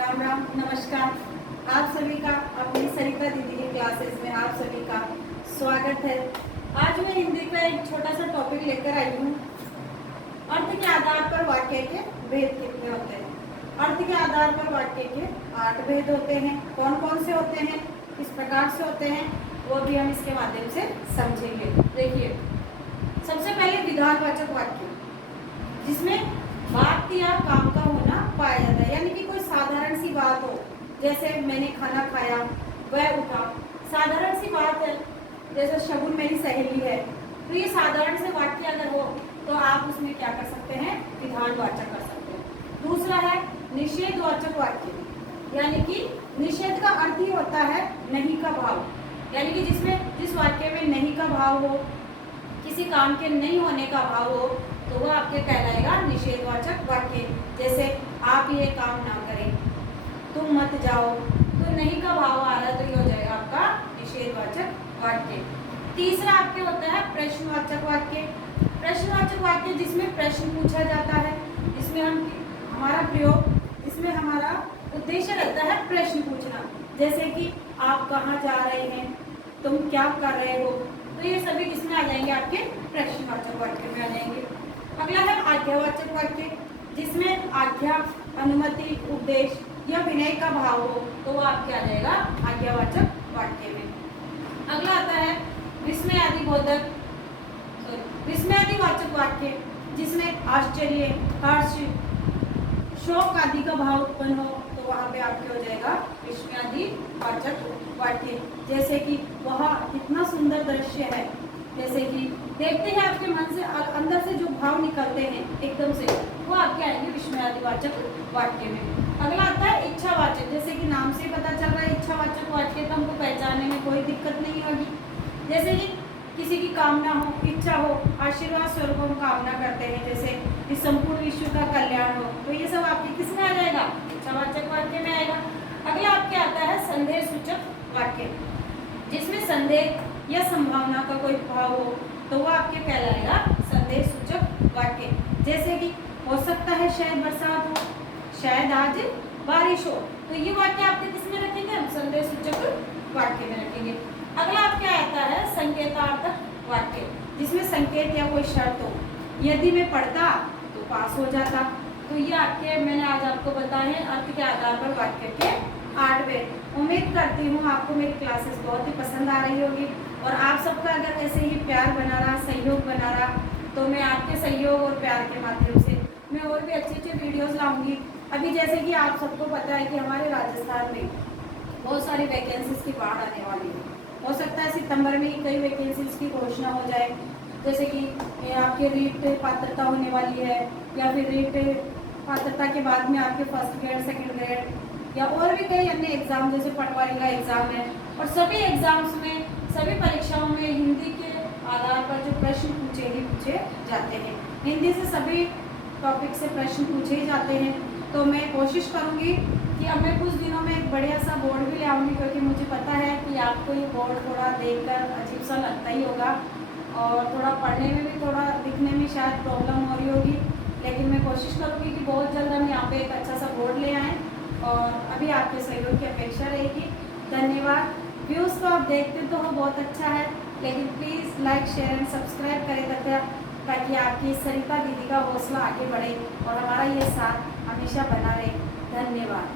राम राम, नमस्कार। आप सभी का अपनी सरिता दीदी की क्लासेस में आप सभी का स्वागत है। आज मैं हिंदी का एक छोटा सा टॉपिक लेकर आई हूँ। अर्थ के आधार पर वाक्य के भेद कितने होते हैं। अर्थ के आधार पर वाक्य के 8 भेद होते हैं। कौन कौन से होते हैं, किस प्रकार से होते हैं, वो भी हम इसके माध्यम से समझेंगे। देखिए, सबसे पहले विधानवाचक वाक्य, जिसमें बात या काम का होना पाया जाता है, यानी कि कोई साधारण सी बात हो, जैसे मैंने खाना खाया, वह उठा। साधारण सी बात है, जैसे शगुन मेरी सहेली है, तो ये साधारण से वाक्य अगर हो तो आप उसमें क्या कर सकते हैं, विधानवाचक कर सकते हैं। दूसरा है निषेधवाचक वाक्य, यानी कि निषेध का अर्थ ही होता है नहीं का भाव, यानी कि जिस वाक्य में नहीं का भाव हो, किसी काम के नहीं होने का भाव हो, तो वह आपके कहलाएगा निषेधवाचक वाक्य। जैसे आप ये काम ना करें, तुम मत जाओ, तो नहीं का भाव आ रहा है, तो ये हो जाएगा आपका निषेधवाचक वाक्य। तीसरा आपके होता है प्रश्नवाचक वाक्य। प्रश्नवाचक वाक्य जिसमें प्रश्न पूछा जाता है, जिसमें हमारा प्रयोग, जिसमें हमारा उद्देश्य रहता है प्रश्न पूछना। जैसे कि आप कहाँ जा रहे हैं, तुम क्या कर रहे हो, तो ये सभी किसमें आ जाएंगे, आपके प्रश्नवाचक वाक्य में आ जाएंगे। अगला है आज्ञावाचक वाक्य, जिसमें आज्ञा, अनुमति, उपदेश या विनय का भाव हो, तो वो आपके आ जाएगा आज्ञावाचक वाक्य में। अगला आता है विस्मयादिबोधक, विस्मयादिवाचक वाक्य, जिसमें आश्चर्य, हर्ष, शोक आदि का भाव उत्पन्न हो, तो वहां पे आपके हो जाएगा विस्मयादिवाचक वाक्य। जैसे कि वह कितना सुंदर दृश्य है, जैसे कि देखते हैं आपके मन से, अंदर से जो भाव निकलते हैं एकदम से, वो आपके आएंगे विस्मयादिवाचक वाक्य में। अगला आता है इच्छावाचक, जैसे कि नाम से पता चल रहा है इच्छावाचक वाक्य, तो हमको पहचानने में कोई दिक्कत नहीं होगी। जैसे कि किसी की कामना हो, इच्छा हो, आशीर्वाद स्वरूप हम कामना करते हैं, जैसे कि संपूर्ण विश्व का कल्याण हो, तो ये सब आपके किसमें आ जाएगा, इच्छावाचक वाक्य में आएगा। अगला आपके आता है संदेह सूचक वाक्य, जिसमें संदेह या संभावना का कोई भाव हो, तो वो आपके कहलाएगा संदेह सूचक वाक्य। जैसे कि हो सकता है शायद बरसात हो, शायद आज बारिश हो, तो ये वाक्य आपके किसमें रखेंगे, हम संदेह सूचक वाक्य में रखेंगे। अगला आपके आता है संकेतार्थक वाक्य, जिसमें संकेत या कोई शर्त हो, यदि मैं पढ़ता तो पास हो जाता, तो ये आपके मैंने आज आपको बताए हैं अर्थ के आधार पर वाक्य के 8 भेद। उम्मीद करती हूँ आपको मेरी क्लासेस बहुत ही पसंद आ रही होगी, और आप सबका अगर ऐसे ही प्यार बना रहा, सहयोग बना रहा, तो मैं आपके सहयोग और प्यार के माध्यम से मैं और भी अच्छे अच्छे वीडियोस लाऊंगी। अभी जैसे कि आप सबको पता है कि हमारे राजस्थान में बहुत सारी वैकेंसीज की बाढ़ आने वाली है। हो सकता है सितंबर में ही कई वैकेंसीज की घोषणा हो जाए, जैसे कि आपके रीट पात्रता होने वाली है, या फिर रीट पात्रता के बाद में आपके फर्स्ट ग्रेड, सेकेंड ग्रेड, या और भी कई अन्य एग्जाम, जैसे पटवारी का एग्जाम है। और सभी एग्जाम्स में, सभी परीक्षाओं में हिंदी के आधार पर जो प्रश्न पूछे जाते हैं, हिंदी से सभी टॉपिक से प्रश्न पूछे ही जाते हैं। तो मैं कोशिश करूंगी कि अब मैं कुछ दिनों में एक बढ़िया सा बोर्ड भी ले आऊँगी, क्योंकि मुझे पता है कि आपको ये बोर्ड थोड़ा देखकर अजीब सा लगता ही होगा, और थोड़ा पढ़ने में भी, थोड़ा दिखने में शायद प्रॉब्लम हो रही होगी, लेकिन मैं कोशिश करूँगी कि बहुत जल्द हम यहाँ पे एक अच्छा सा बोर्ड ले आएँ, और अभी आपके सहयोग की अपेक्षा रहेगी। धन्यवाद। व्यूज़ तो आप देखते तो हो बहुत अच्छा है, लेकिन please like, share and subscribe करें, ताकि आपकी सरिता दीदी का हौसला आगे बढ़े और हमारा ये साथ हमेशा बना रहे। धन्यवाद।